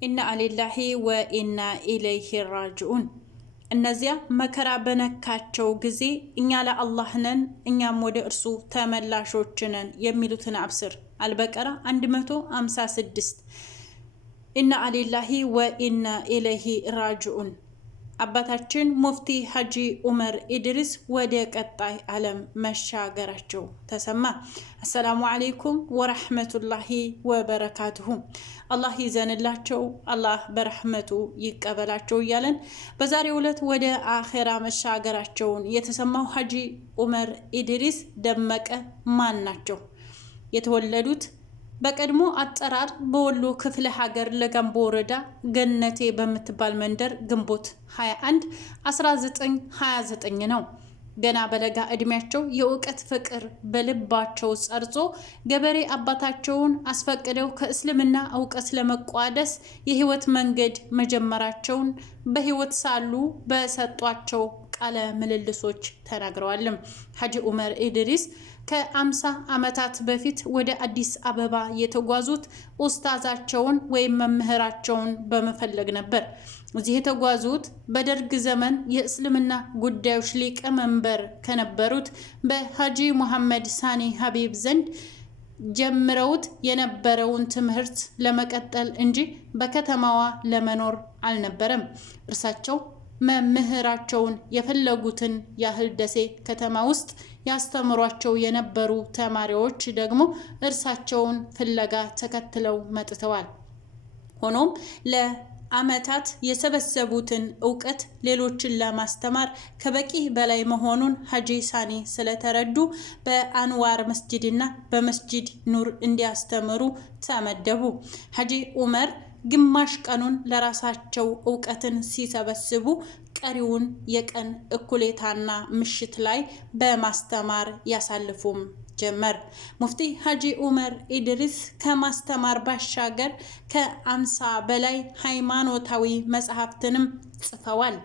ኢና ሊላሂ ወኢና ኢለይሂ ራጂዑን። እነዚያ መከራ በነካቸው ጊዜ እኛ ለአላህ ነን እኛም ወደ እርሱ ተመላሾች ነን የሚሉትን አብስር። አልበቀራ 156 ኢና ሊላሂ ወኢና ኢለይሂ ራጂዑን። አባታችን ሙፍቲ ሀጂ ዑመር ኢድሪስ ወደ ቀጣይ ዓለም መሻገራቸው ተሰማ። አሰላሙ አለይኩም ወራህመቱላሂ ወበረካቱሁ። አላህ ይዘንላቸው፣ አላህ በረህመቱ ይቀበላቸው እያለን በዛሬው ዕለት ወደ አኼራ መሻገራቸውን የተሰማው ሀጂ ዑመር ኢድሪስ ደመቀ ማን ናቸው? የተወለዱት በቀድሞ አጠራር በወሎ ክፍለ ሀገር ለጋምቦ ወረዳ ገነቴ በምትባል መንደር ግንቦት 21 1929 ነው። ገና በለጋ እድሜያቸው የእውቀት ፍቅር በልባቸው ጸርጾ ገበሬ አባታቸውን አስፈቅደው ከእስልምና እውቀት ለመቋደስ የህይወት መንገድ መጀመራቸውን በህይወት ሳሉ በሰጧቸው ቃለ ምልልሶች ተናግረዋል። ሀጂ ዑመር ኢድሪስ ከ50 ዓመታት በፊት ወደ አዲስ አበባ የተጓዙት ኡስታዛቸውን ወይም መምህራቸውን በመፈለግ ነበር። እዚህ የተጓዙት በደርግ ዘመን የእስልምና ጉዳዮች ሊቀመንበር ከነበሩት በሀጂ ሙሐመድ ሳኒ ሀቢብ ዘንድ ጀምረውት የነበረውን ትምህርት ለመቀጠል እንጂ በከተማዋ ለመኖር አልነበረም። እርሳቸው መምህራቸውን የፈለጉትን ያህል ደሴ ከተማ ውስጥ ያስተምሯቸው የነበሩ ተማሪዎች ደግሞ እርሳቸውን ፍለጋ ተከትለው መጥተዋል። ሆኖም ለዓመታት የሰበሰቡትን እውቀት ሌሎችን ለማስተማር ከበቂ በላይ መሆኑን ሀጂ ሳኒ ስለተረዱ በአንዋር መስጂድና በመስጂድ ኑር እንዲያስተምሩ ተመደቡ። ሀጂ ዑመር ግማሽ ቀኑን ለራሳቸው እውቀትን ሲሰበስቡ ቀሪውን የቀን እኩሌታና ምሽት ላይ በማስተማር ያሳልፉም ጀመር። ሙፍቲ ሀጂ ዑመር ኢድሪስ ከማስተማር ባሻገር ከ50 በላይ ሃይማኖታዊ መጽሐፍትንም ጽፈዋል።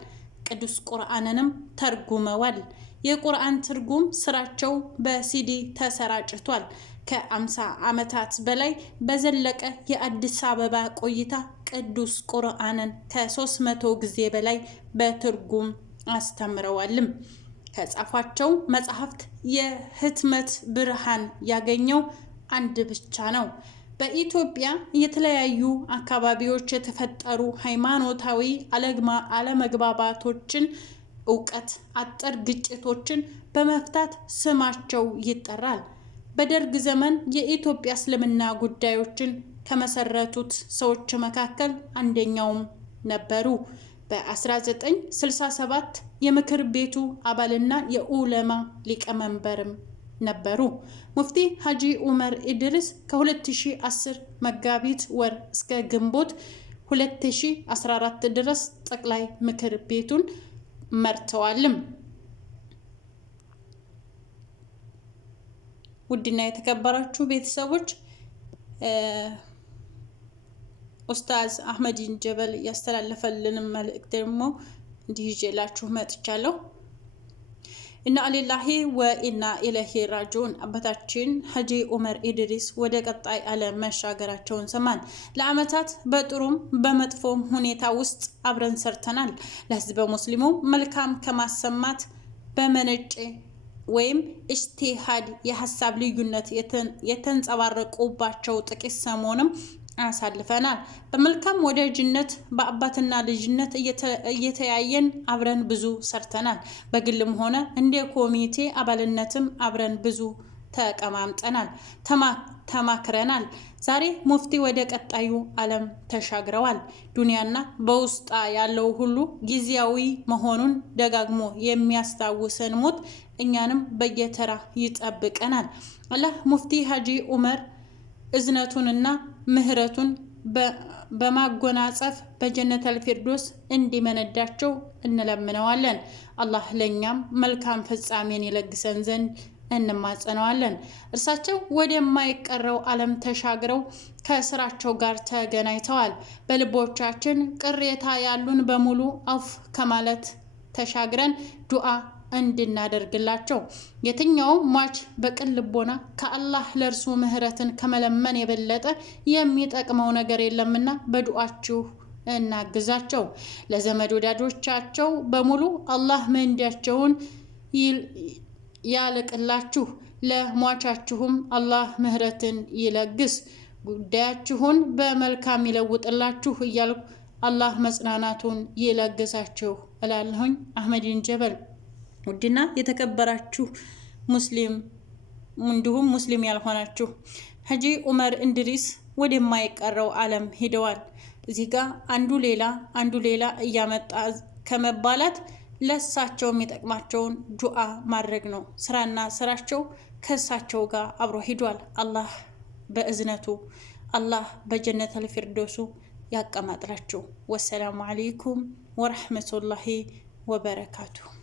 ቅዱስ ቁርአንንም ተርጉመዋል። የቁርአን ትርጉም ስራቸው በሲዲ ተሰራጭቷል። ከ50 ዓመታት በላይ በዘለቀ የአዲስ አበባ ቆይታ ቅዱስ ቁርአንን ከ300 ጊዜ በላይ በትርጉም አስተምረዋልም። ከጻፏቸው መጽሐፍት የህትመት ብርሃን ያገኘው አንድ ብቻ ነው። በኢትዮጵያ የተለያዩ አካባቢዎች የተፈጠሩ ሃይማኖታዊ አለመግባባቶችን፣ እውቀት አጠር ግጭቶችን በመፍታት ስማቸው ይጠራል። በደርግ ዘመን የኢትዮጵያ እስልምና ጉዳዮችን ከመሰረቱት ሰዎች መካከል አንደኛውም ነበሩ። በ1967 የምክር ቤቱ አባልና የኡለማ ሊቀመንበርም ነበሩ። ሙፍቲ ሀጂ ዑመር ኢድሪስ ከ2010 መጋቢት ወር እስከ ግንቦት 2014 ድረስ ጠቅላይ ምክር ቤቱን መርተዋልም። ውድና የተከበራችሁ ቤተሰቦች ኡስታዝ አህመዲን ጀበል ያስተላለፈልን መልእክት ደግሞ እንዲህ ይዤላችሁ መጥቻለሁ። ኢና ሊላሂ ወኢና ኢለይሂ ራጂዑን። አባታችን ሀጂ ዑመር ኢድሪስ ወደ ቀጣይ ዓለም መሻገራቸውን ሰማን። ለዓመታት በጥሩም በመጥፎም ሁኔታ ውስጥ አብረን ሰርተናል። ለህዝበ ሙስሊሙ መልካም ከማሰማት በመነጨ ወይም ኢጅቲሃድ የሐሳብ ልዩነት የተንጸባረቁባቸው ጥቂት ሰሞንም አሳልፈናል። በመልካም ወዳጅነት በአባትና ልጅነት እየተያየን አብረን ብዙ ሰርተናል። በግልም ሆነ እንደ ኮሚቴ አባልነትም አብረን ብዙ ተቀማምጠናል፣ ተማክረናል። ዛሬ ሙፍቲ ወደ ቀጣዩ ዓለም ተሻግረዋል። ዱንያና በውስጣ ያለው ሁሉ ጊዜያዊ መሆኑን ደጋግሞ የሚያስታውሰን ሞት እኛንም በየተራ ይጠብቀናል። አላህ ሙፍቲ ሀጂ ዑመር እዝነቱንና ምህረቱን በማጎናጸፍ በጀነተል ፊርዶስ እንዲመነዳቸው እንለምነዋለን። አላህ ለኛም መልካም ፍጻሜን ይለግሰን ዘንድ እንማጸነዋለን። እርሳቸው ወደማይቀረው ዓለም ተሻግረው ከስራቸው ጋር ተገናኝተዋል። በልቦቻችን ቅሬታ ያሉን በሙሉ አፍ ከማለት ተሻግረን ዱዓ እንድናደርግላቸው። የትኛው ሟች በቅን ልቦና ከአላህ ለእርሱ ምህረትን ከመለመን የበለጠ የሚጠቅመው ነገር የለምና በዱዓችሁ እናግዛቸው። ለዘመድ ወዳጆቻቸው በሙሉ አላህ መንዳቸውን ያልቅላችሁ፣ ለሟቻችሁም አላህ ምህረትን ይለግስ፣ ጉዳያችሁን በመልካም ይለውጥላችሁ እያልኩ አላህ መጽናናቱን ይለግሳችሁ እላለሁኝ። አህመዲን ጀበል። ውድና የተከበራችሁ ሙስሊም እንዲሁም ሙስሊም ያልሆናችሁ ሀጂ ዑመር እንድሪስ ወደማይቀረው ዓለም ሄደዋል። እዚህ ጋር አንዱ ሌላ እያመጣ ከመባላት ለሳቸው የሚጠቅማቸውን ዱዓ ማድረግ ነው። ስራና ስራቸው ከእሳቸው ጋር አብሮ ሂዷል። አላህ በእዝነቱ አላህ በጀነተል ፊርደውሱ ያቀማጥላችሁ። ወሰላሙ አለይኩም ወረሕመቱላሂ ወበረካቱሁ።